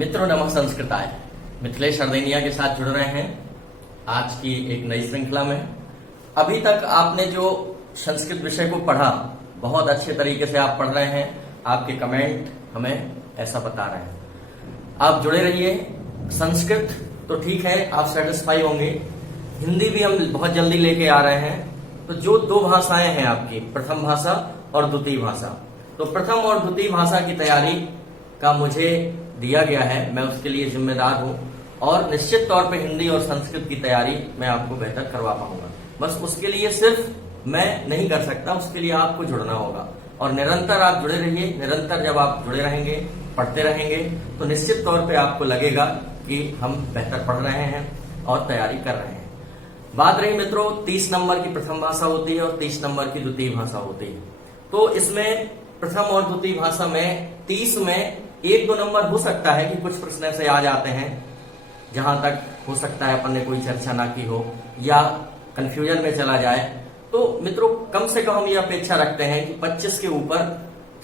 मित्रों नमः संस्कृताय। मिथिलेश अर्देनिया के साथ जुड़ रहे हैं आज की एक नई श्रृंखला में। अभी तक आपने जो संस्कृत विषय को पढ़ा बहुत अच्छे तरीके से आप पढ़ रहे हैं। आपके कमेंट हमें ऐसा बता रहे हैं। आप जुड़े रहिए। संस्कृत तो ठीक है, आप सेटिस्फाई होंगे। हिंदी भी हम बहुत जल्दी लेके आ रहे हैं। तो जो दो भाषाएं हैं आपकी, प्रथम भाषा और द्वितीय भाषा, तो प्रथम और द्वितीय भाषा की तैयारी का मुझे दिया गया है, मैं उसके लिए जिम्मेदार हूं और निश्चित तौर पे हिंदी और संस्कृत की तैयारी मैं आपको बेहतर करवा पाऊंगा। बस उसके लिए सिर्फ मैं नहीं कर सकता, उसके लिए आपको जुड़ना होगा और निरंतर आप जुड़े रहिए। निरंतर जब आप जुड़े रहेंगे, पढ़ते रहेंगे, तो निश्चित तौर पे आपको लगेगा कि हम बेहतर पढ़ रहे हैं और तैयारी कर रहे हैं। बात रही मित्रों 30 नंबर की प्रथम भाषा होती है और 30 नंबर की द्वितीय भाषा होती है। तो इसमें प्रथम और द्वितीय भाषा में 30 में 1-2 नंबर हो सकता है कि कुछ प्रश्न ऐसे आ जाते हैं जहां तक हो सकता है अपन ने कोई चर्चा ना की हो या कंफ्यूजन में चला जाए। तो मित्रों कम से कम हम ये अपेक्षा रखते हैं कि 25 के ऊपर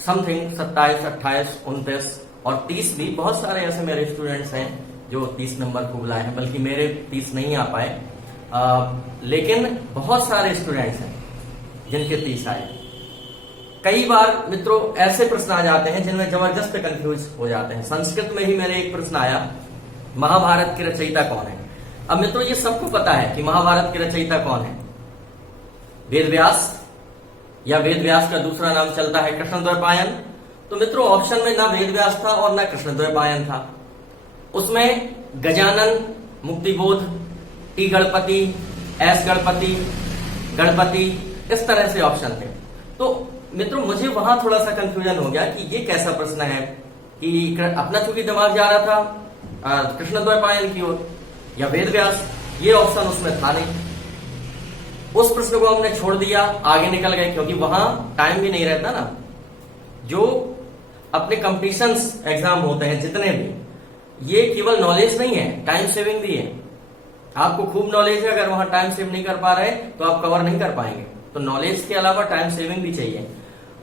समथिंग 27, 28, 29 और 30 भी। बहुत सारे ऐसे मेरे स्टूडेंट्स हैं जो 30 नंबर को बुलाए हैं, बल्कि मेरे 30 नहीं आ पाए, लेकिन बहुत सारे स्टूडेंट्स हैं जिनके 30 आए। कई बार मित्रों ऐसे प्रश्न आ जाते हैं जिनमें जबरदस्त कंफ्यूज हो जाते हैं। संस्कृत में ही मेरे एक प्रश्न आया, महाभारत के रचयिता कौन है। अब मित्रों ये सबको पता है कि महाभारत के रचयिता कौन है, वेद व्यास, या वेद व्यास का दूसरा नाम चलता है कृष्णद्वैपायन। तो मित्रों ऑप्शन में ना वेद व्यास था और ना कृष्णद्वैपायन था। उसमें गजानन, मुक्तिबोध, टी गणपति, एस गणपति, गणपति, इस तरह से ऑप्शन थे। तो मित्रों मुझे वहां थोड़ा सा कंफ्यूजन हो गया कि ये कैसा प्रश्न है कि अपना चूंकि दिमाग जा रहा था कृष्णद्वैपायन की ओर या वेद व्यास, ये ऑप्शन उसमें था नहीं। उस प्रश्न को हमने छोड़ दिया, आगे निकल गए, क्योंकि वहां टाइम भी नहीं रहता ना। जो अपने कंपटीशंस एग्जाम होते हैं जितने भी, ये केवल नॉलेज नहीं है, टाइम सेविंग भी है। आपको खूब नॉलेज है, अगर वहां टाइम सेव नहीं कर पा रहे तो आप कवर नहीं कर पाएंगे। तो नॉलेज के अलावा टाइम सेविंग भी चाहिए।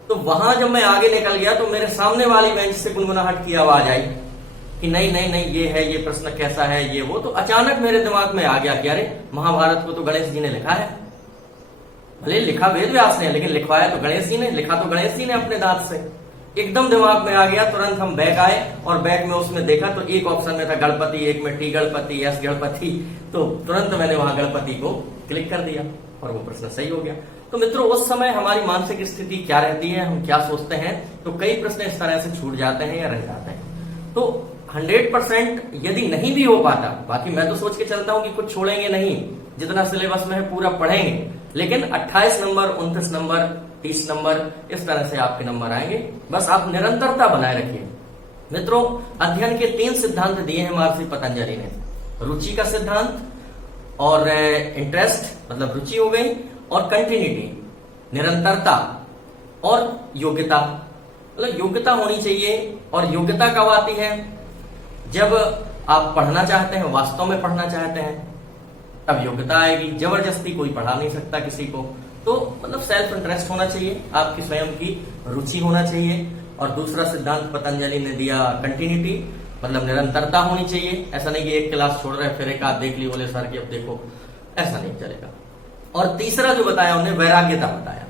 तो वहां जब मैं आगे निकल गया तो मेरे सामने वाली बेंच से गुनगुनाहट की आवाज आई कि नहीं नहीं नहीं, ये है, ये प्रश्न कैसा है, ये वो। तो अचानक मेरे दिमाग में आ गया कि अरे महाभारत को तो गणेश जी ने लिखा है। भले लिखा वेद व्यास ने, लेकिन लिखवाया तो गणेश जी ने, लिखा तो गणेश जी ने अपने दांत से। एकदम दिमाग में आ गया। तुरंत हम बैक आए और बैक में उसमें देखा तो एक ऑप्शन में था गणपति, एक में टी गणपति, एस गणपति। तो तुरंत मैंने वहां गणपति को क्लिक कर दिया और वो प्रश्न सही हो गया। तो मित्रों उस समय हमारी मानसिक स्थिति क्या रहती है, हम क्या सोचते हैं, तो कई प्रश्न इस तरह से छूट जाते हैं या रह जाते हैं। तो 100% यदि नहीं भी हो पाता, बाकी मैं तो सोच के चलता हूं कि कुछ छोड़ेंगे नहीं, जितना सिलेबस में है पूरा पढ़ेंगे, लेकिन 28 नंबर, 29 नंबर, 30 नंबर, इस तरह से आपके नंबर आएंगे। बस आप निरंतरता बनाए रखिए। मित्रों अध्ययन के 3 सिद्धांत दिए हैं महर्षि पतंजलि ने। रुचि का सिद्धांत और इंटरेस्ट मतलब रुचि हो गई, और कंटिन्यूटी निरंतरता, और योग्यता मतलब योग्यता होनी चाहिए। और योग्यता कब आती है, जब आप पढ़ना चाहते हैं, वास्तव में पढ़ना चाहते हैं, तब योग्यता आएगी। जबरदस्ती कोई पढ़ा नहीं सकता किसी को। तो मतलब सेल्फ इंटरेस्ट होना चाहिए, आपकी स्वयं की रुचि होना चाहिए। और दूसरा सिद्धांत पतंजलि ने दिया कंटिन्यूटी, मतलब निरंतरता होनी चाहिए। ऐसा नहीं कि एक क्लास छोड़ रहे फिर एक आध देख ली, बोले सर की अब देखो, ऐसा नहीं चलेगा। और तीसरा जो बताया उन्हें वैराग्यता बताया।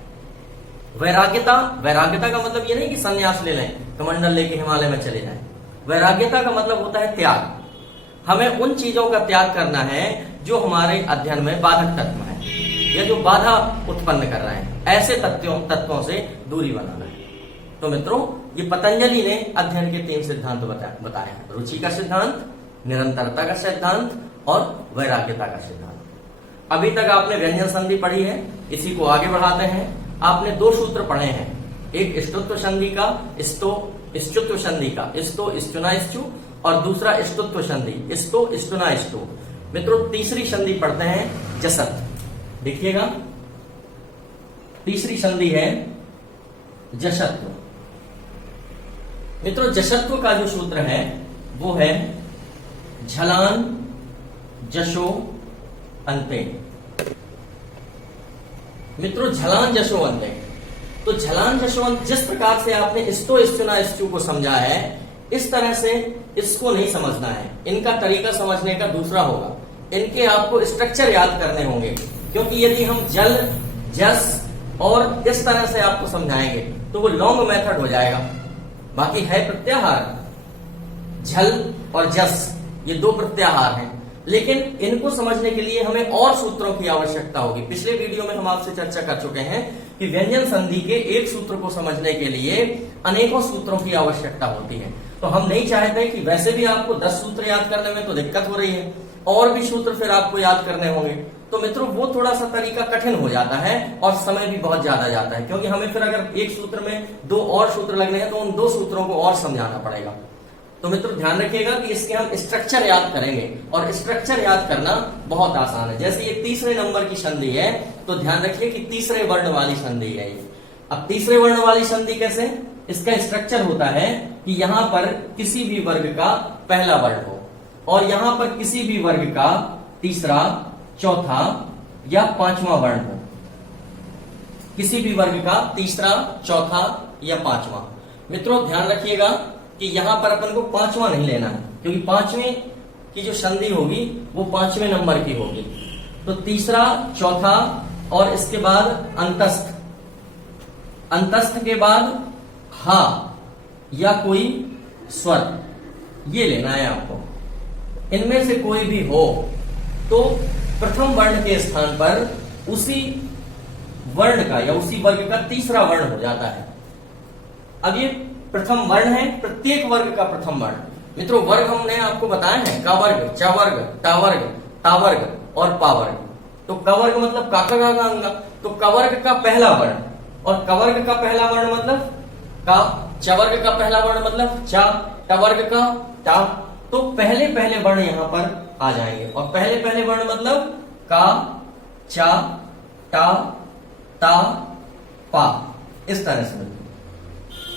वैराग्यता का मतलब ये नहीं कि संन्यास ले लें, कमंडल लेके हिमालय में चले जाएं। वैराग्यता का मतलब होता है त्याग। हमें उन चीजों का त्याग करना है जो हमारे अध्ययन में बाधक तत्व है या जो बाधा उत्पन्न कर रहे हैं, ऐसे तत्वों से दूरी बनाना है। तो मित्रों ये पतंजलि ने अध्ययन के 3 सिद्धांत बताए हैं, रुचि का सिद्धांत, निरंतरता का सिद्धांत और वैराग्यता का सिद्धांत। अभी तक आपने व्यंजन संधि पढ़ी है, इसी को आगे बढ़ाते हैं। आपने 2 सूत्र पढ़े हैं, एक स्तुत्व संधि का, स्तुत्व संधि का, स्तो स्तुना स्तु, और दूसरा स्तुत्व संधि, स्तो स्तुना स्तु। मित्रों तीसरी संधि पढ़ते हैं जसत। देखिएगा तीसरी संधि है जशत्व। मित्रों जशत्व का जो सूत्र है वो है झलान जशो अंते। मित्रों झलान जशो अंते, तो झलान जशो अंत जिस प्रकार से आपने स्तो स्तुना स्तु को समझा है, इस तरह से इसको नहीं समझना है, इनका तरीका समझने का दूसरा होगा। इनके आपको स्ट्रक्चर याद करने होंगे, क्योंकि यदि हम जल, जस और इस तरह से आपको समझाएंगे तो वो लॉन्ग मेथड हो जाएगा। बाकी है प्रत्याहार, झल और जस, ये दो प्रत्याहार हैं, लेकिन इनको समझने के लिए हमें और सूत्रों की आवश्यकता होगी। पिछले वीडियो में हम आपसे चर्चा कर चुके हैं कि व्यंजन संधि के एक सूत्र को समझने के लिए अनेकों सूत्रों की आवश्यकता होती है। तो हम नहीं चाहते कि वैसे भी आपको 10 सूत्र याद करने में तो दिक्कत हो रही है, और भी सूत्र फिर आपको याद करने होंगे, तो मित्रों वो थोड़ा सा तरीका कठिन हो जाता है और समय भी बहुत ज्यादा जाता है, क्योंकि हमें फिर अगर एक सूत्र में 2 और सूत्र लगने हैं तो उन 2 सूत्रों को और समझाना पड़ेगा। तो मित्रों ध्यान रखिएगा कि इसके हम स्ट्रक्चर याद करेंगे, और स्ट्रक्चर याद करना बहुत आसान है। जैसे ये तीसरे नंबर की संधि है, तो ध्यान रखिए कि तीसरे वर्ण वाली संधि है ये। अब तीसरे वर्ण वाली संधि कैसे? इसका स्ट्रक्चर होता है कि यहां पर किसी भी वर्ग का पहला वर्ण हो, और यहां पर किसी भी वर्ग का तीसरा, चौथा या पांचवा वर्ण हो। किसी भी वर्ग का तीसरा, चौथा या पांचवा। मित्रों ध्यान रखिएगा कि यहां पर अपन को पांचवा नहीं लेना है, क्योंकि पांचवें की जो संधि होगी वो 5वें नंबर की होगी। तो तीसरा, चौथा और इसके बाद अंतस्थ, अंतस्थ के बाद हा या कोई स्वर, ये लेना है आपको। इनमें से कोई भी हो तो प्रथम वर्ण के स्थान पर उसी वर्ण का या उसी वर्ग का तीसरा वर्ण हो जाता है। अब ये प्रथम वर्ण है, प्रत्येक वर्ग का प्रथम वर्ण। मित्रों वर्ग हमने आपको बताया है, का वर्ग, च वर्ग, टा वर्ग, ता वर्ग और पा वर्ग। तो क वर्ग मतलब काका का अंगा, तो क वर्ग का पहला वर्ण, और क वर्ग का पहला वर्ण मतलब का, च वर्ग का पहला वर्ण मतलब चा, ट वर्ग का टा। तो पहले पहले वर्ण यहां पर आ जाएंगे, और पहले पहले वर्ण मतलब का, चा, टा, ता, पा, इस तरह से।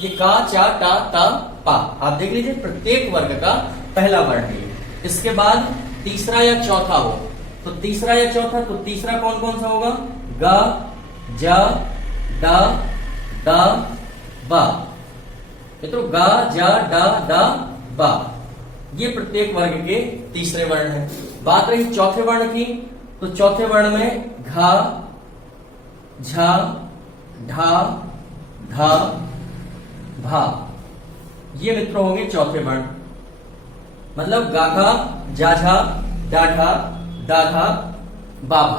ये का, चा, टा, ता, पा, आप देख लीजिए प्रत्येक वर्ग का पहला वर्ण है। इसके बाद तीसरा या चौथा हो, तो तीसरा या चौथा, तो तीसरा कौन कौन सा होगा? गा, जा, डा, दा, बा। मित्रों गा, जा, डा, दा, बा, ये प्रत्येक वर्ग के तीसरे वर्ण हैं। बात रही चौथे वर्ण की, तो चौथे वर्ण में घा, झा, ढा, धा, भा, ये मित्रों होंगे चौथे वर्ण। मतलब गाघा, जाझा, डाढ़ा, दाधा, बाभा,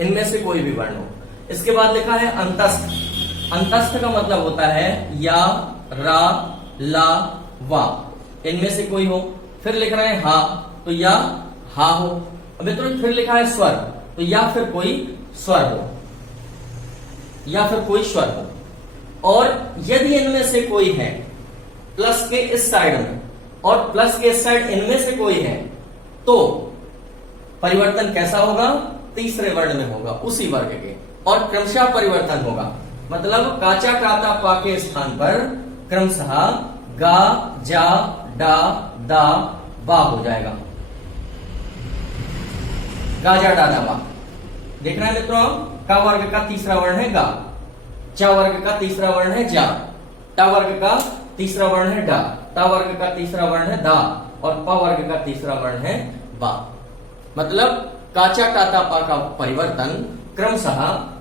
इनमें से कोई भी वर्ण हो। इसके बाद लिखा है अंतस्थ। अंतस्थ का मतलब होता है या, रा, ला, वा, इनमें से कोई हो। फिर लिख रहे हैं हा, तो या, हा हो। अब मित्रों फिर लिखा है स्वर, तो या फिर कोई स्वर हो, या फिर कोई स्वर हो। और यदि इनमें से कोई है प्लस के इस साइड में और प्लस के इस साइड इनमें से कोई है, तो परिवर्तन कैसा होगा? तीसरे वर्ण में होगा, उसी वर्ग के, और क्रमशः परिवर्तन होगा। मतलब काचा, टाता, पा के स्थान पर क्रमशः गा, जा, डा, दा, बा हो जाएगा। गा, जा, डा, दा, बा। देख रहे हैं मित्रों, का वर्ग का तीसरा वर्ण है गा, चा वर्ग का तीसरा वर्ण है जा, टा वर्ग का तीसरा वर्ण है डा, ता वर्ग का तीसरा वर्ण है दा, और पा वर्ग का तीसरा वर्ण है बा। मतलब काचा, टाता, पा का परिवर्तन क्रमशः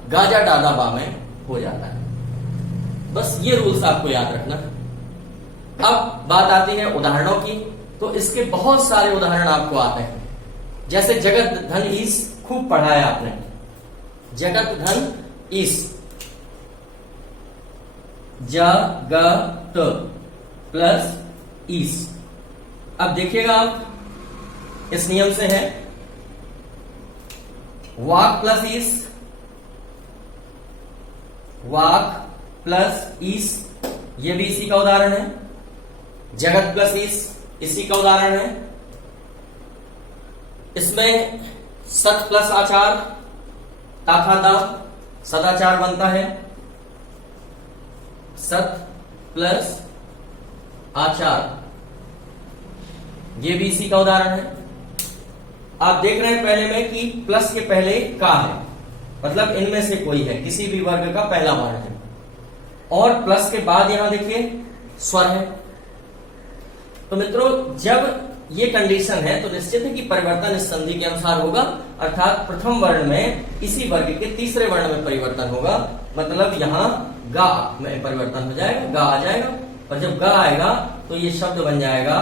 गाजा, डादा, बा में हो जाता है। बस ये रूल्स आपको याद रखना। अब बात आती है उदाहरणों की, तो इसके बहुत सारे उदाहरण आपको आते हैं। जैसे जगत धन ईस, खूब पढ़ा है आपने, जगत धन ईस, जगत प्लस ईस। अब देखिएगा आप, इस नियम से है वाक प्लस ईस, वाक प्लस ईस, ये भी इसी का उदाहरण है। जगत प्लस ईस इसी का उदाहरण है। इसमें सत प्लस आचार, ताथा सदाचार बनता है। सत प्लस आचार, ये भी इसी का उदाहरण है। आप देख रहे हैं पहले में कि प्लस के पहले का है, मतलब इनमें से कोई है, किसी भी वर्ग का पहला वर्ण है। और प्लस के बाद यहां देखिए स्वर है। तो मित्रों जब ये कंडीशन है तो निश्चित है कि परिवर्तन इस संधि के अनुसार होगा, अर्थात प्रथम वर्ण में इसी वर्ग के तीसरे वर्ण में परिवर्तन होगा, मतलब यहां गा में परिवर्तन हो जाएगा, गा आ जाएगा, और जब गा आएगा तो ये शब्द बन जाएगा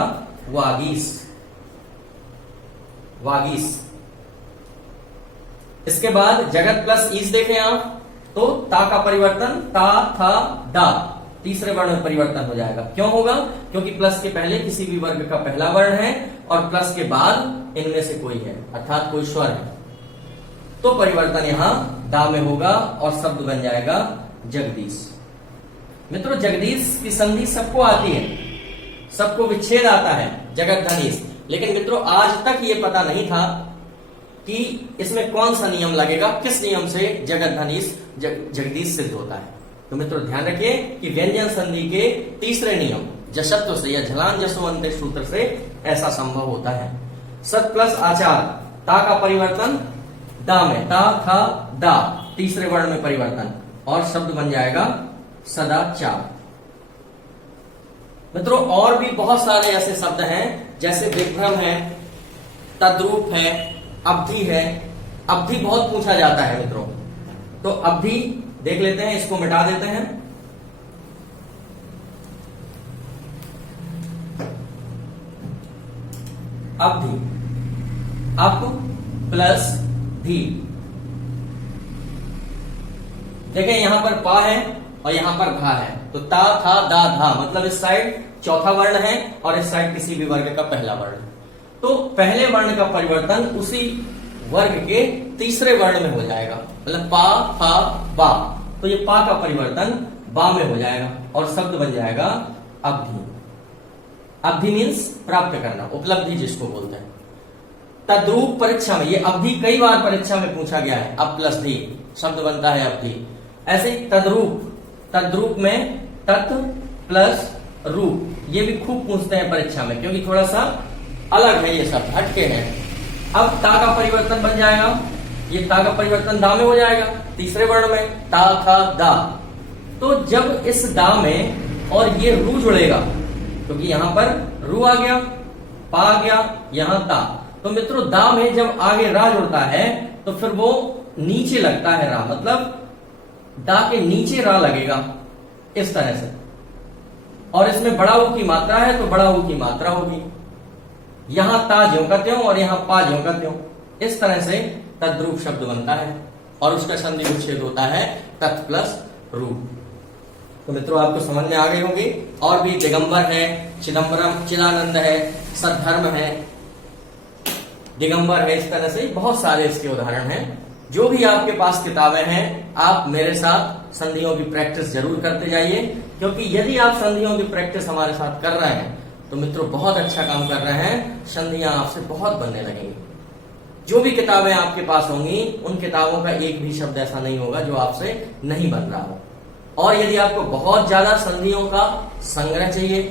वागीस, वागीस। इसके बाद जगत प्लस ईस देखें आप, तो ता का परिवर्तन ता था दा तीसरे वर्ण में परिवर्तन हो जाएगा। क्यों होगा? क्योंकि प्लस के पहले किसी भी वर्ग का पहला वर्ण है और प्लस के बाद इनमें से कोई है, अर्थात कोई स्वर है, तो परिवर्तन यहां दा में होगा और शब्द बन जाएगा जगदीश। मित्रों जगदीश की संधि सबको आती है, सबको विच्छेद आता है जगत धनीश, लेकिन मित्रों आज तक ये पता नहीं था कि इसमें कौन सा नियम लगेगा, किस नियम से जगत धनीश जगदीश सिद्ध होता है। तो मित्रों ध्यान रखिए कि व्यंजन संधि के तीसरे नियम जशत्व से या झलान जसोवंत सूत्र से ऐसा संभव होता है। सत प्लस आचार, ता का परिवर्तन दा में, ता था दा तीसरे वर्ण में परिवर्तन और शब्द बन जाएगा सदाचार। मित्रों और भी बहुत सारे ऐसे शब्द हैं जैसे विभ्रम है, तद्रूप है, अवधि है। अवधि बहुत पूछा जाता है मित्रों, तो अवधि देख लेते हैं, इसको मिटा देते हैं। अवधि अप प्लस धी, देखें यहां पर पा है और यहां पर धा है, तो ता था दा धा, मतलब इस साइड चौथा वर्ण है और इस साइड किसी भी वर्ग का पहला वर्ण। तो पहले वर्ण का परिवर्तन उसी वर्ग के तीसरे वर्ण में हो जाएगा, मतलब पा फा बा, तो ये पा का परिवर्तन बा में हो जाएगा और शब्द बन जाएगा अवधि। अवधि मीन्स प्राप्त करना, उपलब्धि जिसको बोलते हैं। तद्रूप परीक्षा में, ये अवधि कई बार परीक्षा में पूछा गया है, अब प्लस धी शब्द बनता है अवधि। ऐसे तद्रूप, तद्रूप में तत् प्लस रूप, ये भी खूब पूछते हैं परीक्षा में, क्योंकि थोड़ा सा अलग है, ये सब हटके हैं। अब ता का परिवर्तन बन जाएगा, ये ता का परिवर्तन दा में हो जाएगा तीसरे वर्ण में, ता था दा। तो जब इस दा में और ये रू जुड़ेगा, क्योंकि यहां पर रू आ गया, पा आ गया, यहां ता, तो मित्रों दा में जब आगे रा जुड़ता है तो फिर वो नीचे लगता है रा, मतलब दा के नीचे रा लगेगा इस तरह से, और इसमें बड़ा ऊ की मात्रा है तो बड़ा ऊ की मात्रा होगी, यहां ता ज्यों का त्यों और यहां पा ज्यों का त्यों, इस तरह से तद्रूप शब्द बनता है और उसका संधि विच्छेद होता है तत् प्लस रूप। तो मित्रों आपको समझ में आ गई होगी। और भी दिगंबर है, चिदंबरम, चिदानंद है, सद्धर्म है, दिगंबर है, इस तरह से बहुत सारे इसके उदाहरण हैं। जो भी आपके पास किताबें हैं आप मेरे साथ संधियों की प्रैक्टिस जरूर करते जाइए, क्योंकि यदि आप संधियों की प्रैक्टिस हमारे साथ कर रहे हैं तो मित्रों बहुत अच्छा काम कर रहे हैं, संधियां आपसे बहुत बनने लगेंगी। जो भी किताबें आपके पास होंगी उन किताबों का एक भी शब्द ऐसा नहीं होगा जो आपसे नहीं बन रहा हो। और यदि आपको बहुत ज्यादा संधियों का संग्रह चाहिए,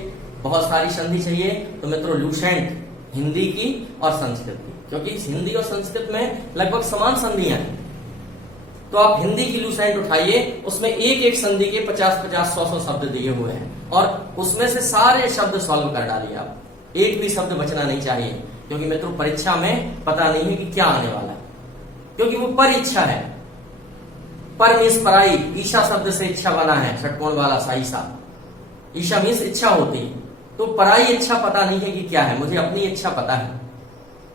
बहुत सारी संधि चाहिए, तो मित्रों लूसेंट हिंदी की और संस्कृत की, क्योंकि हिंदी और संस्कृत में लगभग समान संधियां हैं, तो आप हिंदी की लूसेंट उठाइए, उसमें एक एक संधि के 50-50, 100-100 शब्द दिए हुए हैं और उसमें से सारे शब्द सॉल्व कर डालिए आप, एक भी शब्द बचना नहीं चाहिए, क्योंकि मित्रों परीक्षा में पता नहीं है कि क्या आने वाला है, क्योंकि वो पर इच्छा है। पर मीन्स पराई, ईशा शब्द से इच्छा बना है, षटकोण वाला सा ईशा, ईशा मीन्स इच्छा होती है, तो पराई इच्छा पता नहीं है कि क्या है, मुझे अपनी इच्छा पता है।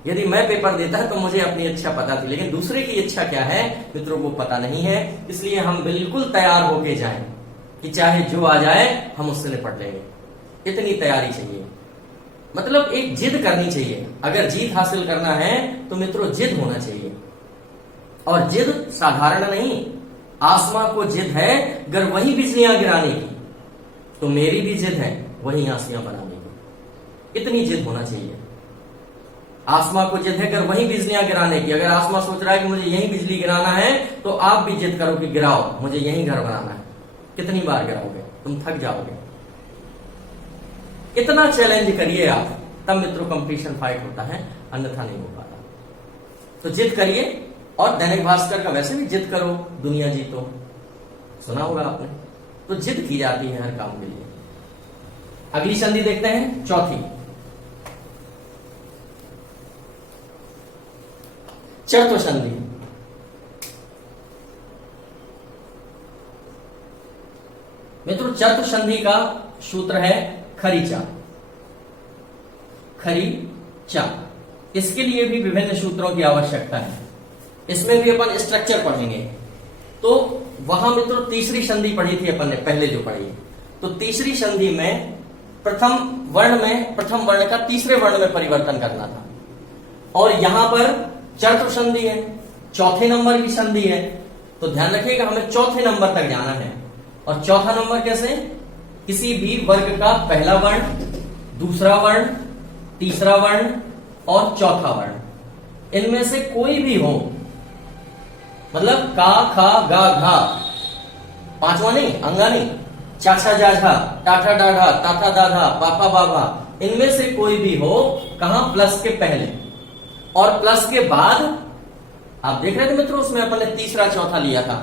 यदि मैं पेपर देता है तो मुझे अपनी इच्छा पता थी, लेकिन दूसरे की इच्छा क्या है मित्रों को पता नहीं है। इसलिए हम बिल्कुल तैयार होके जाएं कि चाहे जो आ जाए हम उससे निपट लेंगे, इतनी तैयारी चाहिए, मतलब एक जिद करनी चाहिए। अगर जीत हासिल करना है तो मित्रों जिद होना चाहिए, और जिद साधारण नहीं, आसमां को जिद है अगर वही बिजलियां गिराने की, तो मेरी भी जिद है वही आसियां बनाने की, इतनी जिद होना चाहिए। आसमां को जिद है अगर वही बिजलियां गिराने की, अगर आसमां सोच रहा है कि मुझे यही बिजली गिराना है तो आप भी जिद करो कि गिराओ, मुझे यही घर बनाना है। कितनी बार गिराओगे, तुम थक जाओगे। इतना चैलेंज करिए आप, तब मित्रों कंपटीशन फाइट होता है, अन्यथा नहीं हो पाता। तो जिद करिए, और दैनिक भास्कर का वैसे भी जिद करो दुनिया जीतो, सुना होगा आपने, तो जिद की जाती है हर काम के लिए। अगली संधि देखते हैं, चौथी, चर्तु संधि। मित्रों चर्तु संधि का सूत्र है खरीचा। खरीचा, इसके लिए भी विभिन्न सूत्रों की आवश्यकता है। इसमें भी अपन स्ट्रक्चर पढ़ेंगे। तो वहां मित्रों तीसरी संधि पढ़ी थी अपन ने, पहले जो पढ़ी। तो तीसरी संधि में प्रथम वर्ण का तीसरे वर्ण में परिवर्तन करना था। और यहां पर चतुर्थ संधि है, चौथे नंबर की संधि है। तो ध्यान रखिएगा, हमें चौथे नंबर तक जाना है। और चौथा नंबर कैसे? किसी भी वर्ग का पहला वर्ण, दूसरा वर्ण, तीसरा वर्ण और चौथा वर्ण, इनमें से कोई भी हो, मतलब का, खा, गा, घा, पांचवा नहीं, अंगा नहीं, चाचा, जाझा, टाठा, डाढ़ा, ताथा, दाधा, पापा, बाबा, इनमें से कोई भी हो, कहां? प्लस के पहले। और प्लस के बाद आप देख रहे थे मित्रों, उसमें अपन ने तीसरा चौथा लिया था।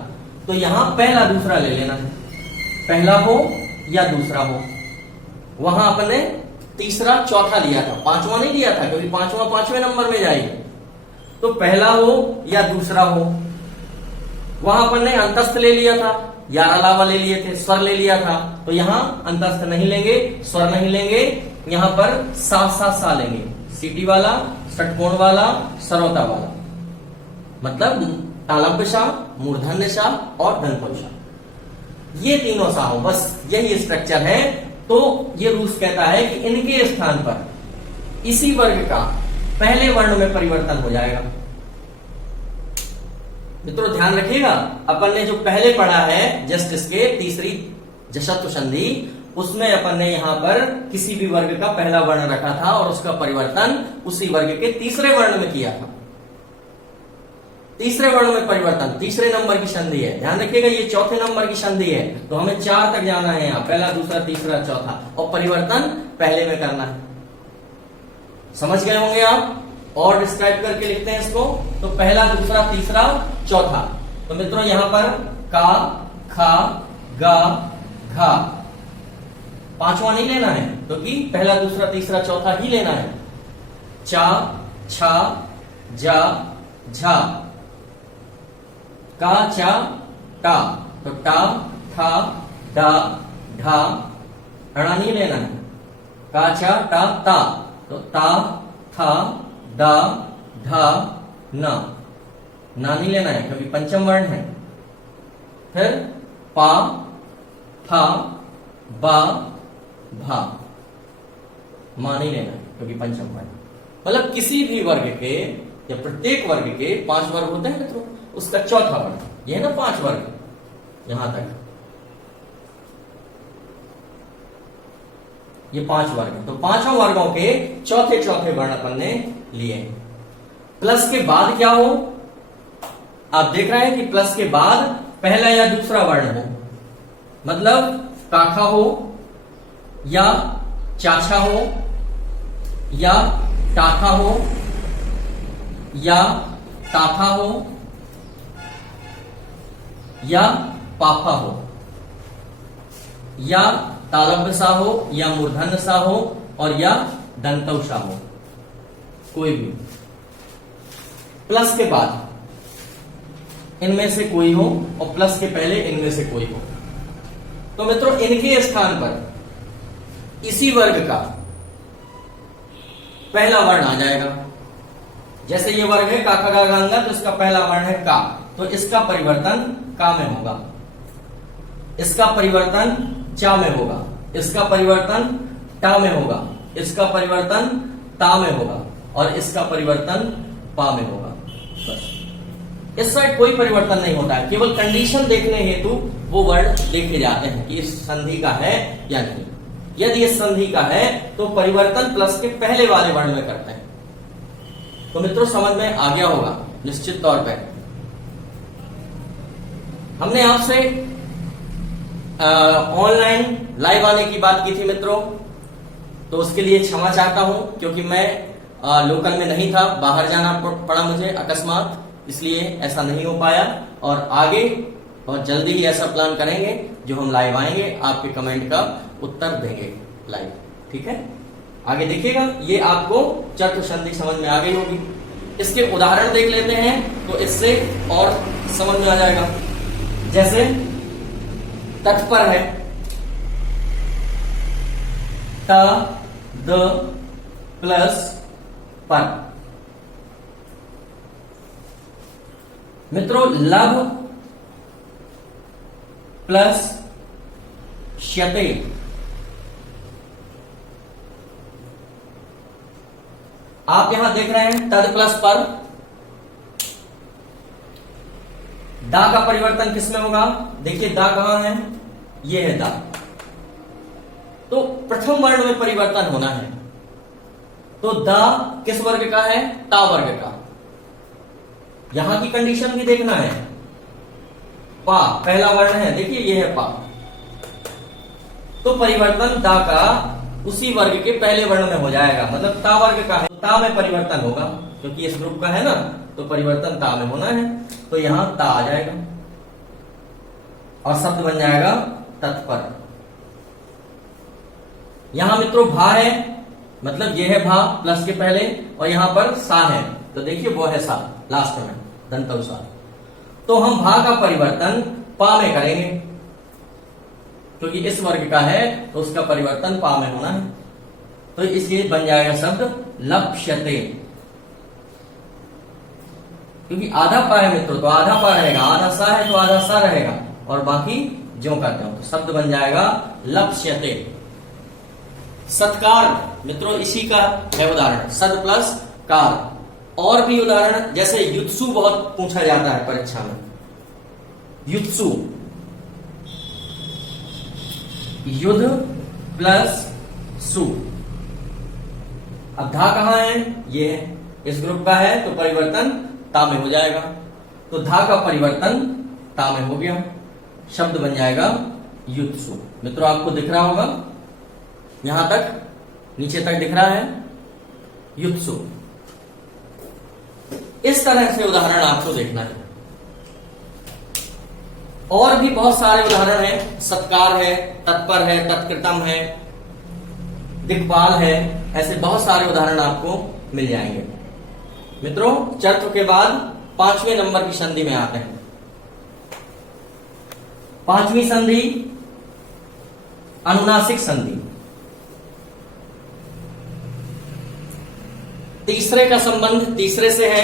तो यहां पहला दूसरा ले लेना है, पहला हो या दूसरा हो। वहां अपन ने तीसरा चौथा लिया था, पांचवा नहीं लिया था, क्योंकि पांचवा पांचवें नंबर में जाएगी। तो पहला हो या दूसरा हो। वहां अपन ने अंतस्थ ले लिया था, या अलावा ले लिए थे, स्वर ले लिया था। तो यहां अंतस्थ नहीं लेंगे, स्वर नहीं लेंगे, यहां पर सा सा सा लेंगे, सीटी वाला, षटकोण वाला, सरोता वाला, मतलब तालव्य सा, मूर्धन्य सा और धनपद सा। ये तीनों सा हो, बस यही स्ट्रक्चर है। तो ये रूल्स कहता है कि इनके स्थान पर इसी वर्ग का पहले वर्ण में परिवर्तन हो जाएगा। मित्रों ध्यान रखिएगा, अपन ने जो पहले पढ़ा है जस्ट इसके तीसरी जशत्व संधि, उसमें अपन ने यहां पर किसी भी वर्ग का पहला वर्ण रखा था और उसका परिवर्तन उसी वर्ग के तीसरे वर्ण में किया था। तीसरे वर्ण में परिवर्तन तीसरे नंबर की संधि है। ध्यान रखिएगा, ये चौथे नंबर की संधि है। तो हमें 4 तक जाना है, यहां पहला, दूसरा, तीसरा, चौथा, और परिवर्तन पहले में करना है। समझ गए होंगे आप? और डिस्क्राइब करके लिखते हैं इसको। तो पहला, दूसरा, तीसरा, चौथा। तो मित्रों यहां पर का, खा, गा, घा, पांचवा नहीं लेना है, क्योंकि पहला, दूसरा, तीसरा, चौथा ही लेना है। चा, छा, जा, झा, का, चा, टा। तो टा, ठा, डा, ढा, अड़ा नहीं लेना है। का, चा, टा, ता। तो ता, था, डा, ढा, ना, ना नहीं लेना है, क्योंकि पंचम वर्ण है। फिर पा, फा, बा, भा, मा नहीं लेना है, क्योंकि पंचम वर्ण। मतलब किसी भी वर्ग के या प्रत्येक वर्ग के 5 वर्ग होते हैं मित्रों, उसका चौथा वर्ग, ये है ना 5 वर्ग, यहां तक ये 5 वर्ग है। तो 5 वर्गों के चौथे चौथे वर्ण अपन ने लिए। प्लस के बाद क्या हो? आप देख रहे हैं कि प्लस के बाद पहला या दूसरा वर्ण हो, मतलब काखा हो या चाचा हो या टाथा हो या ताथा हो या पापा हो या तालव्य सा हो या मूर्धन्य सा हो और या दंतव सा हो, कोई भी। प्लस के बाद इनमें से कोई हो और प्लस के पहले इनमें से कोई हो। तो मित्रों इनके स्थान पर इसी वर्ग का पहला वर्ण आ जाएगा। जैसे ये वर्ग है का, खा, गा, घा, अंगा, तो इसका पहला वर्ण है का, तो इसका परिवर्तन का में होगा, इसका परिवर्तन चा में होगा, इसका परिवर्तन टा में होगा, इसका परिवर्तन ता में होगा और इसका परिवर्तन पा में होगा। बस इस साइड कोई परिवर्तन नहीं होता है, केवल कंडीशन देखने हेतु वो वर्ण देखे जाते हैं कि इस संधि का है या नहीं। यदि इस संधि का है तो परिवर्तन प्लस के पहले वाले वर्ण में करते हैं। तो मित्रों समझ में आ गया होगा निश्चित तौर पे। हमने आपसे ऑनलाइन लाइव आने की बात की थी मित्रों, तो उसके लिए क्षमा चाहता हूं, क्योंकि मैं लोकल में नहीं था, बाहर जाना पड़ा मुझे अकस्मात, इसलिए ऐसा नहीं हो पाया। और आगे बहुत जल्दी ही ऐसा प्लान करेंगे जो हम लाइव आएंगे, आपके कमेंट का उत्तर देंगे लाइव। ठीक है, आगे देखिएगा, ये आपको चतुर्थ संधि समझ में आ गई होगी। इसके उदाहरण देख लेते हैं तो इससे और समझ में आ जाएगा। जैसे तत्पर है, त द प्लस पर। मित्रों लभ प्लस श्यते। आप यहां देख रहे हैं तद प्लस पर। दा का परिवर्तन किसमें होगा? देखिए दा कहां है, ये है दा। तो प्रथम वर्ण में परिवर्तन होना है। तो दा किस वर्ग का है? ता वर्ग का। यहां की कंडीशन भी देखना है। पा पहला वर्ण है, देखिए ये है पा। तो परिवर्तन दा का उसी वर्ग के पहले वर्ण में हो जाएगा, मतलब ता वर्ग का है तो ता में परिवर्तन होगा, क्योंकि इस ग्रुप का है ना, तो परिवर्तन ता में होना है। तो यहां ता आ जाएगा और शब्द बन जाएगा तत्पर। यहां मित्रों भा है, मतलब ये है भा प्लस के पहले, और यहां पर सा है, तो देखिए वो है सा लास्ट में दंतनुसार। तो हम भा का परिवर्तन पा में करेंगे, क्योंकि इस वर्ग का है तो उसका परिवर्तन पा में होना है। तो इसलिए बन जाएगा शब्द लप्ष्यते। क्योंकि आधा पा है मित्रों, तो आधा पा रहेगा, आधा सा है तो आधा सा रहेगा, और बाकी ज्यों करते हो, तो शब्द बन जाएगा लप्ष्यते। सत्कार मित्रों इसी का है उदाहरण, सद प्लस कार। और भी उदाहरण जैसे युत्सु बहुत पूछा जाता है परीक्षा में। युत्सु युद्ध प्लस सु। अब धा कहां है? ये है, इस ग्रुप का है तो परिवर्तन ता में हो जाएगा। तो धा का परिवर्तन ता में हो गया, शब्द बन जाएगा युत्सु। मित्रों आपको दिख रहा होगा, यहां तक नीचे तक दिख रहा है युत्सु। इस तरह से उदाहरण आपको देखना है। और भी बहुत सारे उदाहरण हैं, सत्कार है, तत्पर है, तत्कृतम है, दिक्पाल है, ऐसे बहुत सारे उदाहरण आपको मिल जाएंगे। मित्रों चर्त्व के बाद 5वें नंबर की संधि में आते हैं। 5वीं संधि अनुनासिक संधि। तीसरे का संबंध तीसरे से है,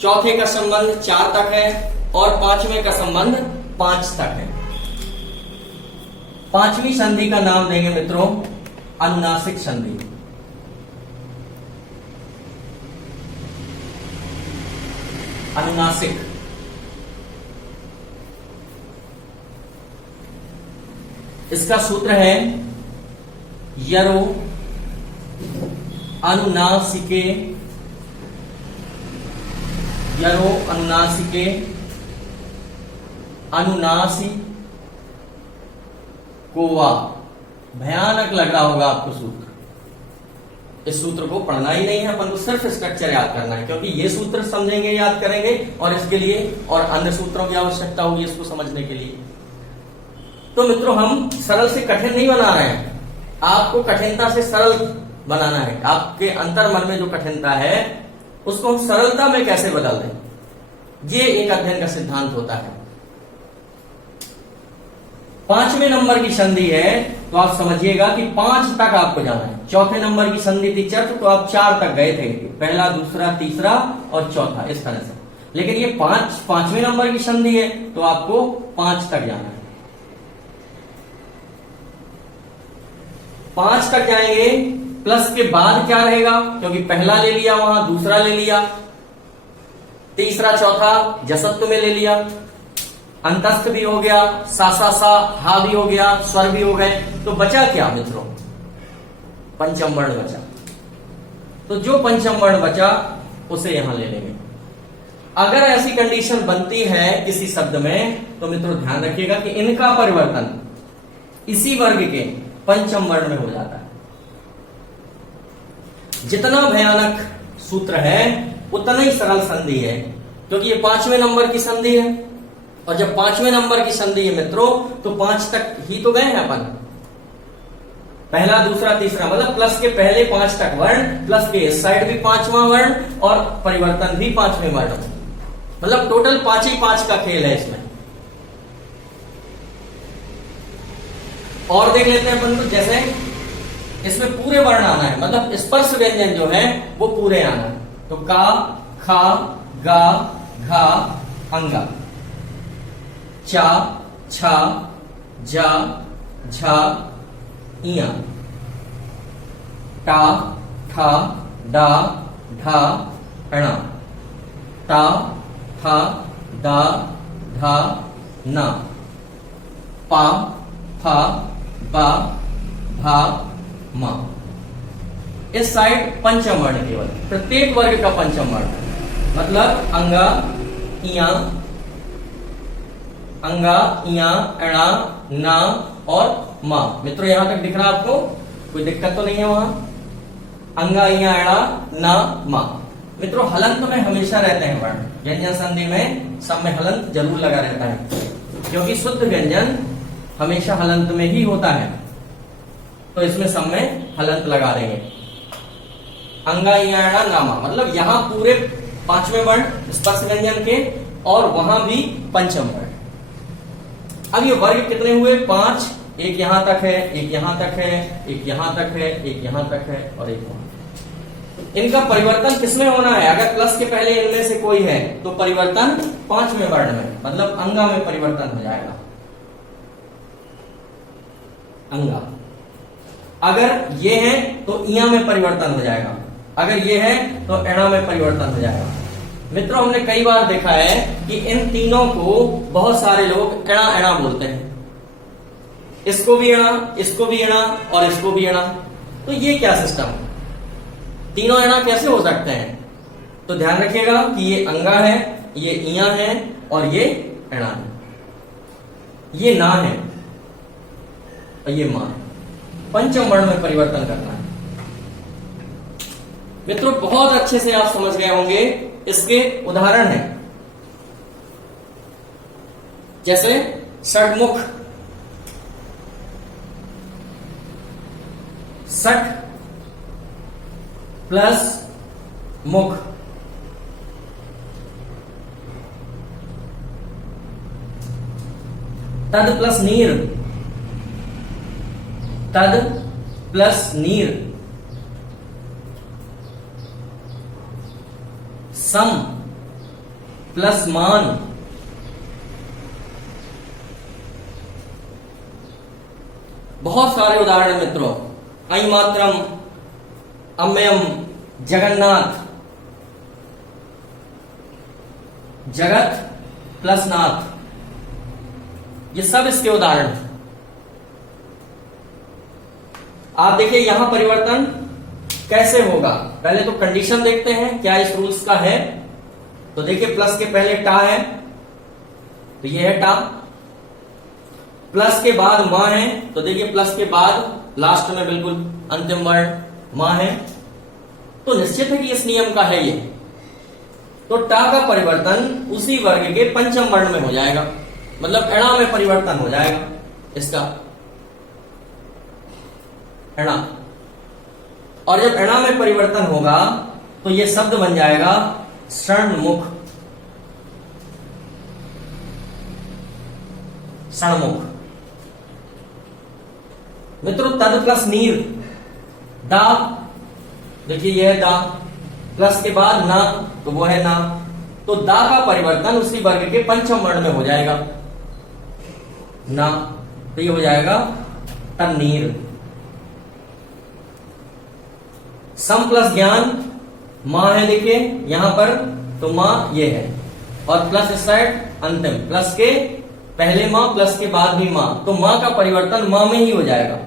चौथे का संबंध 4 तक है, और 5वें का संबंध 5 तक है। 5वीं संधि का नाम देंगे मित्रों अनुनासिक संधि। अनुनासिक इसका सूत्र है यरो अनुनासिके, यरो अनुनासिके अनुनासी कोवा। भयानक लग रहा होगा आपको सूत्र, इस सूत्र को पढ़ना ही नहीं है, अपन को सिर्फ स्ट्रक्चर याद करना है, क्योंकि ये सूत्र समझेंगे याद करेंगे, और इसके लिए और अन्य सूत्रों की आवश्यकता होगी इसको समझने के लिए। तो मित्रों हम सरल से कठिन नहीं बना रहे हैं, आपको कठिनता से सरल बनाना है। आपके अंतर मन में जो कठिनता है उसको हम सरलता में कैसे बदल दें, ये एक अध्ययन का सिद्धांत होता है। 5वें नंबर की संधि है तो आप समझिएगा कि 5 तक आपको जाना है। चौथे नंबर की संधि थी चर्त्व, तो आप 4 तक गए थे, पहला, दूसरा, तीसरा और चौथा, इस तरह से। लेकिन ये 5वें नंबर की संधि है तो आपको 5 तक जाना है। 5 तक जाएंगे, प्लस के बाद क्या रहेगा, क्योंकि पहला ले लिया वहां, दूसरा ले लिया, तीसरा चौथा जसत्व में ले लिया, अंतस्थ भी हो गया, सा सा सा, हा भी हो गया, स्वर भी हो गए, तो बचा क्या मित्रों? पंचम वर्ण बचा। तो जो पंचम वर्ण बचा उसे यहां ले लेंगे। अगर ऐसी कंडीशन बनती है किसी शब्द में तो मित्रों ध्यान रखिएगा कि इनका परिवर्तन इसी वर्ग के पंचम वर्ण में हो जाता है। जितना भयानक सूत्र है उतना ही सरल संधि है, क्योंकि ये 5वें नंबर की संधि है, और जब 5वें नंबर की संधि है मित्रों तो 5 तक ही तो गए हैं अपन। पहला, दूसरा, तीसरा, मतलब प्लस के पहले 5 तक वर्ण, प्लस के इस साइड भी 5वां वर्ण और परिवर्तन भी 5वें वर्ण, मतलब टोटल 5 ही 5 का खेल है इसमें। और देख लेते हैं अपन को, जैसे इसमें पूरे वर्ण आना है, मतलब स्पर्श व्यंजन जो है वो पूरे आना है। तो का, खा, गा, घा, अंगा, चा, छा, जा, झा, इया, टा, ठा, डा, ढा, णा, ता, था, दा, धा, ना, पा, फा, बा, भा, मा। इस साइड पंचम वर्ण केवल, प्रत्येक वर्ग का पंचम वर्ण, मतलब अंगा, इया, अंगा, इया, अणा, ना और मा। मित्रों यहां तक दिख रहा है आपको? कोई दिक्कत तो नहीं है वहां? अंगा, इया, अणा, ना, मा। मित्रों हलंत में हमेशा रहते हैं वर्ण, व्यंजन संधि में सब में हलंत जरूर लगा रहता है, क्योंकि शुद्ध व्यंजन हमेशा हलंत में ही होता है, तो इसमें सब में हलंत लगा देंगे। अंगा, इया, अणा, ना, मा, मतलब यहां पूरे 5वें वर्ण स्पर्श व्यंजन के और वहां भी पंचम वर्ण। अब ये वर्ग कितने हुए? 5। एक यहां तक है, एक यहां तक है, एक यहां तक है, एक यहां तक है और एक वहां। इनका परिवर्तन किसमें होना है? अगर प्लस के पहले इनमें से कोई है तो परिवर्तन 5वें वर्ण में, मतलब अंगा में परिवर्तन हो जाएगा। अंगा। अगर ये है तो इया में परिवर्तन हो जाएगा, अगर ये है तो एणा में परिवर्तन हो जाएगा। मित्रों हमने कई बार देखा है कि इन तीनों को बहुत सारे लोग एणा एणा बोलते हैं, इसको भी एणा, इसको भी एणा और इसको भी एणा। तो ये क्या सिस्टम, तीनों एणा कैसे हो सकते हैं? तो ध्यान रखिएगा कि ये अंगा है, ये इया है और ये एणा है, ये ना है और ये मा है। पंचम वर्ण में परिवर्तन करना है। मित्रों बहुत अच्छे से आप समझ गए होंगे, इसके उदाहरण हैं, जैसे षटमुख, षट प्लस मुख, तद प्लस नीर, तद प्लस नीर, सम प्लस मान, बहुत सारे उदाहरण मित्रों। ऐ मात्रम, अम्यम, जगन्नाथ, जगत प्लस नाथ, ये सब इसके उदाहरण हैं। आप देखिए यहां परिवर्तन कैसे होगा, पहले तो कंडीशन देखते हैं क्या इस रूल्स का है। तो देखिए प्लस के पहले टा है तो ये है टा, प्लस के बाद मां है तो देखिए प्लस के बाद लास्ट में बिल्कुल अंतिम वर्ण मां है, तो निश्चित है कि इस नियम का है ये। तो टा का परिवर्तन उसी वर्ग के पंचम वर्ण में हो जाएगा, मतलब एणा में परिवर्तन हो जाएगा इसका, एणा। और जब एणा में परिवर्तन होगा तो ये शब्द बन जाएगा षण्मुख, षण्मुख। मित्रों तद प्लस नीर, दा, देखिए ये है दा, प्लस के बाद ना तो वो है ना, तो दा का परिवर्तन उसी वर्ग के पंचम वर्ण में हो जाएगा ना, तो ये हो जाएगा तन्नीर। सम प्लस ज्ञान, मां है देखिए यहां पर, तो मां ये है और प्लस इस साइड अंतिम, प्लस के पहले मां प्लस के बाद भी मां, तो मां का परिवर्तन मां में ही हो जाएगा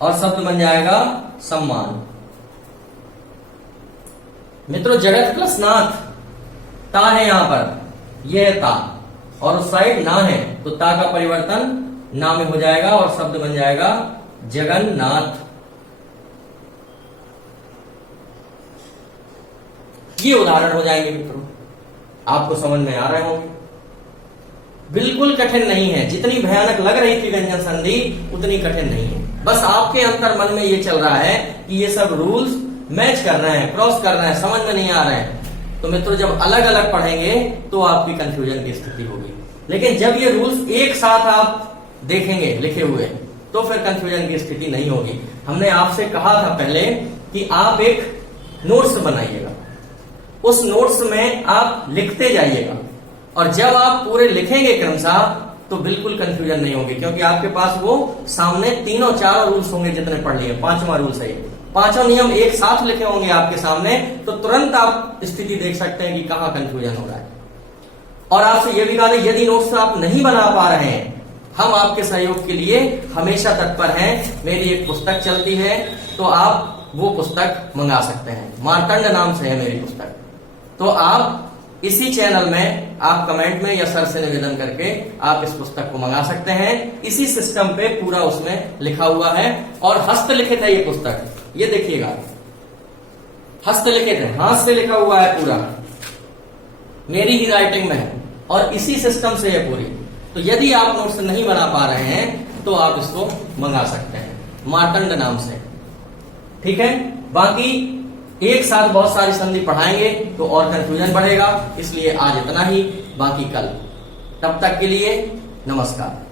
और शब्द बन जाएगा सम्मान। मित्रों जगत प्लस नाथ, ता है यहां पर, यह है ता और उस साइड ना है, तो ता का परिवर्तन ना में हो जाएगा और शब्द बन जाएगा जगन्नाथ। ये उदाहरण हो जाएंगे मित्रों, आपको समझ में आ रहे होंगे। बिल्कुल कठिन नहीं है, जितनी भयानक लग रही थी व्यंजन संधि उतनी कठिन नहीं है। बस आपके अंतर मन में ये चल रहा है कि ये सब रूल्स मैच कर रहे हैं, क्रॉस कर रहे हैं, समझ में नहीं आ रहे हैं। तो मित्रों, जब अलग अलग पढ़ेंगे तो आपकी कंफ्यूजन की स्थिति होगी, लेकिन जब ये रूल्स एक साथ आप देखेंगे लिखे हुए तो फिर कंफ्यूजन की स्थिति नहीं होगी। हमने आपसे कहा था पहले कि आप एक नोट्स बनाइएगा, उस नोट्स में आप लिखते जाइएगा, और जब आप पूरे लिखेंगे क्रमशः तो बिल्कुल कंफ्यूजन नहीं होगी, क्योंकि आपके पास वो सामने तीनों चारों रूल्स होंगे जितने पढ़ लिए। पांचवा रूल्स है, पांचों नियम एक साथ लिखे होंगे आपके सामने, तो तुरंत आप स्थिति देख सकते हैं कि कहां कंफ्यूजन हो रहा है। और आपसे यह भी कहा था, यदि नोट्स आप नहीं बना पा रहे हैं, हम आपके सहयोग के लिए हमेशा तत्पर हैं। मेरी एक पुस्तक चलती है, तो आप वो पुस्तक मंगा सकते हैं, मार्तंड नाम से है मेरी पुस्तक। तो आप इसी चैनल में आप कमेंट में या सर से निवेदन करके आप इस पुस्तक को मंगा सकते हैं। इसी सिस्टम पे पूरा उसमें लिखा हुआ है, और हस्तलिखित है ये पुस्तक। ये देखिएगा, हस्तलिखित है, हाथ से लिखा हुआ है पूरा, मेरी ही राइटिंग में है, और इसी सिस्टम से है पूरी। तो यदि आप नोट्स नहीं बना पा रहे हैं तो आप इसको मंगा सकते हैं, मार्तंड नाम से। ठीक है, बाकी एक साथ बहुत सारी संधि पढ़ाएंगे तो और कंफ्यूजन बढ़ेगा, इसलिए आज इतना ही, बाकी कल। तब तक के लिए नमस्कार।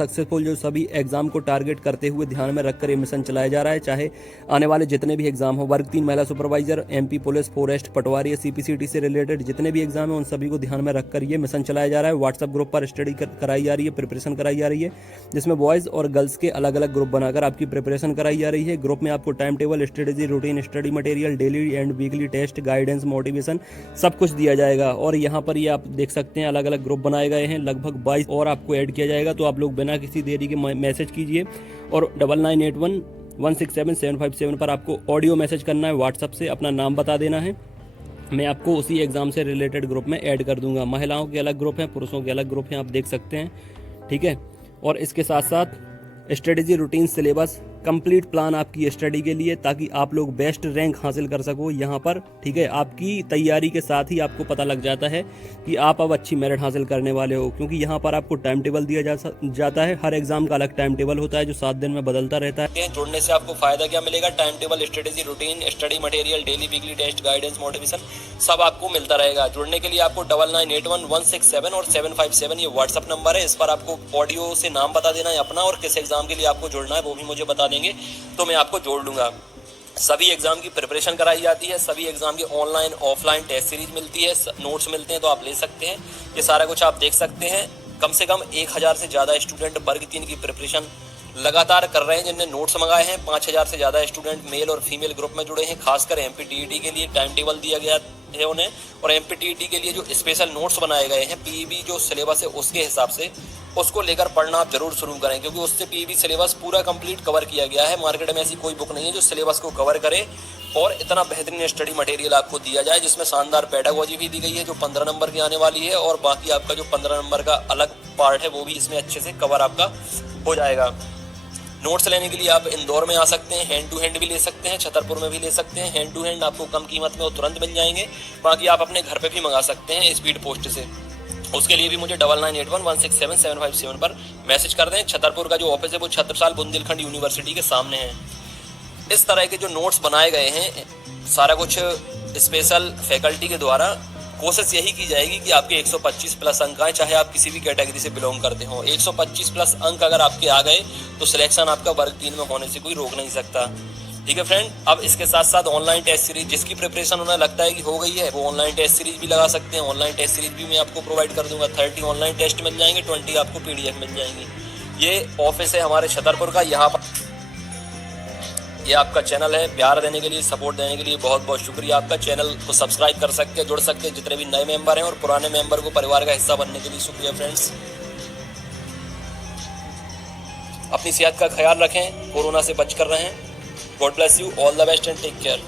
सक्सेसफुल जो सभी एग्जाम को टारगेट करते हुए ध्यान में रखकर ये मिशन चलाया जा रहा है, चाहे आने वाले जितने भी एग्जाम हो, वर्ग 3 महिला सुपरवाइजर, एमपी पुलिस, फॉरेस्ट, पटवारी, सीपीसीटी से रिलेटेड जितने भी एग्जाम है उन सभी को ध्यान में रखकर ये मिशन चलाया जा रहा है। व्हाट्सएप ग्रुप पर स्टडी कराई जा रही है, प्रिपरेशन कराई जा रही है, जिसमें बॉयज़ और गर्ल्स के अलग अलग ग्रुप बनाकर आपकी प्रिपरेशन कराई जा रही है। ग्रुप में आपको time table, strategy, routine, study material, daily and weekly test, guidance, motivation सब कुछ दिया जाएगा। और यहाँ पर ये आप देख सकते हैं अलग अलग ग्रुप बनाए गए हैं, लगभग 22 और आपको ऐड किया जाएगा। तो आप लोग बिना किसी देरी के मैसेज कीजिए, और 9981156757 पर आपको ऑडियो मैसेज करना है, व्हाट्सएप से अपना नाम बता देना है। मैं आपको उसी एग्जाम से रिलेटेड ग्रुप में ऐड कर दूंगा। महिलाओं के अलग ग्रुप हैं, पुरुषों के अलग ग्रुप हैं, आप देख सकते हैं। ठीक है, और इसके साथ साथ strategy, routine, syllabus, complete plan आपकी स्टडी के लिए, ताकि आप लोग बेस्ट रैंक हासिल कर सको यहाँ पर। ठीक है, आपकी तैयारी के साथ ही आपको पता लग जाता है कि आप अब अच्छी मेरिट हासिल करने वाले हो, क्योंकि यहाँ पर आपको टाइम टेबल दिया जाता है। हर एग्जाम का अलग टाइम टेबल होता है जो 7 दिन में बदलता रहता है। जुड़ने से आपको फायदा क्या मिलेगा? Time table, strategy, routine, study material, daily weekly test, guidance, motivation सब आपको मिलता रहेगा। जुड़ने के लिए आपको 99811671 और 757 ये व्हाट्सअप नंबर है, इस पर आपको ऑडियो से नाम बता देना है अपना, और किस एग्जाम के लिए आपको जुड़ना है वो भी मुझे बता देंगे तो मैं आपको जोड़ लूंगा। सभी एग्जाम की प्रिपरेशन कराई जाती है, सभी एग्जाम की ऑनलाइन ऑफलाइन टेस्ट सीरीज मिलती है, नोट्स मिलते हैं, तो आप ले सकते हैं। ये सारा कुछ आप देख सकते हैं। कम से कम 1000 से ज़्यादा स्टूडेंट वर्ग 3 की प्रिपरेशन लगातार कर रहे हैं, जिनने नोट्स मंगाए हैं। 5000 से ज़्यादा स्टूडेंट मेल और फीमेल ग्रुप में जुड़े हैं। खासकर एमपीटीईटी के लिए टाइम टेबल दिया गया है उन्हें, और एमपीटीईटी के लिए जो स्पेशल नोट्स बनाए गए हैं, पीईबी जो सिलेबस है उसके हिसाब से उसको लेकर पढ़ना आप जरूर शुरू करें, क्योंकि उससे पीईबी सिलेबस पूरा कंप्लीट कवर किया गया है। मार्केट में ऐसी कोई बुक नहीं है जो सिलेबस को कवर करे और इतना बेहतरीन स्टडी मटेरियल आपको दिया जाए, जिसमें शानदार पेडागोजी भी दी गई है जो 15 नंबर की आने वाली है, और बाकी आपका जो 15 नंबर का अलग पार्ट है वो भी इसमें अच्छे से कवर आपका हो जाएगा। नोट्स लेने के लिए आप इंदौर में आ सकते हैं, हैंड टू हैंड भी ले सकते हैं, छतरपुर में भी ले सकते हैं। हैंड टू हैंड आपको कम कीमत में वो तुरंत मिल जाएंगे, बाकी आप अपने घर पे भी मंगा सकते हैं स्पीड पोस्ट से। उसके लिए भी मुझे 9981167757 पर मैसेज कर दें। छतरपुर का जो ऑफिस है वो छत्रसाल बुंदेलखंड यूनिवर्सिटी के सामने है। इस तरह के जो नोट्स बनाए गए हैं सारा कुछ स्पेशल फैकल्टी के द्वारा, कोशिश यही की जाएगी कि आपके 125 प्लस अंक आए, चाहे आप किसी भी कैटेगरी से बिलोंग करते हो। 125 प्लस अंक अगर आपके आ गए तो सिलेक्शन आपका वर्ग 3 में होने से कोई रोक नहीं सकता। ठीक है फ्रेंड, अब इसके साथ साथ ऑनलाइन टेस्ट सीरीज, जिसकी प्रिपरेशन उन्हें लगता है कि हो गई है, वो ऑनलाइन टेस्ट सीरीज भी लगा सकते हैं। ऑनलाइन टेस्ट सीरीज भी मैं आपको प्रोवाइड कर दूंगा। 30 ऑनलाइन टेस्ट मिल जाएंगे, 20 आपको पीडीएफ मिल जाएंगी। ये ऑफिस है हमारे छतरपुर का। यहाँ पर ये आपका चैनल है। प्यार देने के लिए, सपोर्ट देने के लिए बहुत बहुत शुक्रिया आपका। चैनल को सब्सक्राइब कर सकते हैं, जुड़ सकते हैं जितने भी नए मेंबर हैं, और पुराने मेंबर को परिवार का हिस्सा बनने के लिए शुक्रिया फ्रेंड्स। अपनी सेहत का ख्याल रखें, कोरोना से बच कर रहें। God bless you, all the best and take care.